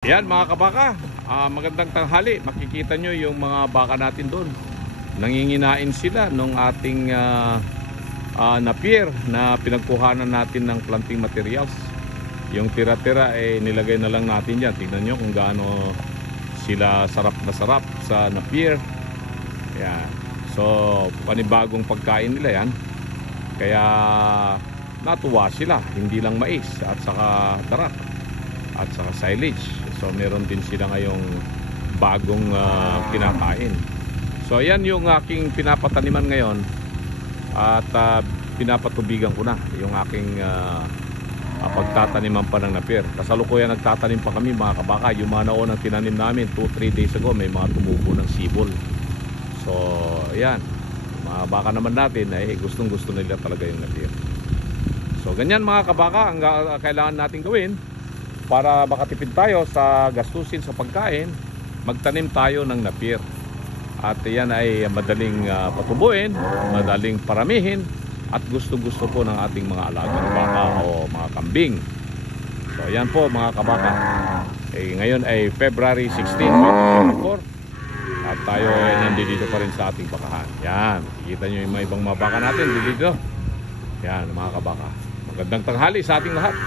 Yan mga kabaka, magandang tanghali. Makikita nyo yung mga baka natin doon. Nanginginain sila nung ating napier na pinagkuhanan natin ng planting materials. Yung tira-tira nilagay na lang natin dyan. Tingnan nyo kung gaano sila sarap na sarap sa napier. Yan. So panibagong pagkain nila yan. Kaya natuwa sila. Hindi lang mais at saka darak at saka silage. So meron din sila ngayong bagong kinakain. So ayan yung aking pinapataniman ngayon. At pinapatubigan ko na yung aking pagtataniman pa ng napier. Kasalukuyan nagtatanim pa kami mga kabaka. Yung mga naunang tinanim namin 2-3 days ago, may mga tumubo ng sibol. So ayan, mga baka naman natin gustong gusto nila talaga yung napier. So ganyan mga kabaka ang kailangan natin gawin para makatipid tayo sa gastusin sa pagkain. Magtanim tayo ng napier. At yan ay madaling patubuin, madaling paramihin, at gusto-gusto po ng ating mga alagang baka o mga kambing. So yan po mga kabaka. Ngayon ay February 16, 2024. At tayo ay nandito pa rin sa ating bakahan. Yan, nakikita nyo yung mga ibang mga baka natin dito. Yan mga kabaka. Magandang tanghali sa ating lahat.